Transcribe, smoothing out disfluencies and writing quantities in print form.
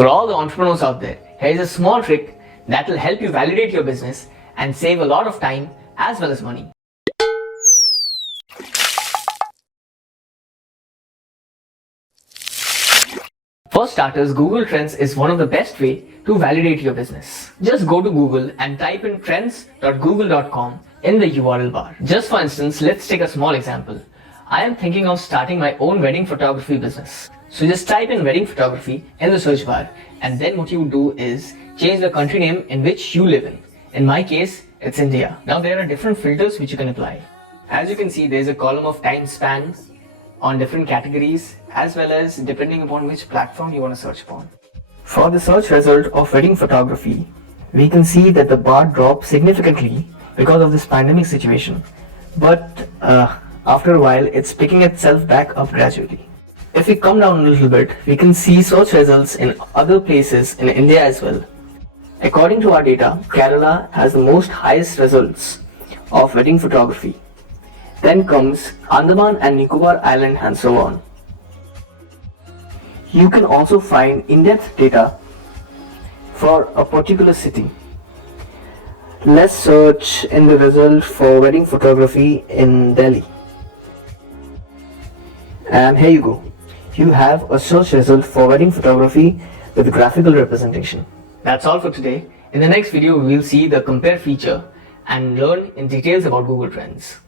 For all the entrepreneurs out there, here is a small trick that will help you validate your business and save a lot of time as well as money. For starters, Google Trends is one of the best way to validate your business. Just go to Google and type in trends.google.com in the URL bar. Just for instance, let's take a small example. I am thinking of starting my own wedding photography business. So just type in wedding photography in the search bar, and then what you do is change the country name in which you live in. In my case, it's India. Now there are different filters which you can apply. As you can see, there's a column of time span on different categories, as well as depending upon which platform you want to search upon. For the search result of wedding photography, we can see that the bar dropped significantly because of this pandemic situation. But after a while, it's picking itself back up gradually. If we come down a little bit, we can see search results in other places in India as well. According to our data, Kerala has the most highest results of wedding photography. Then comes Andaman and Nicobar Island and so on. You can also find in-depth data for a particular city. Let's search in the result for wedding photography in Delhi. And here you go. You have a search result for wedding photography with graphical representation. That's all for today. In the next video, we will see the compare feature and learn in details about Google Trends.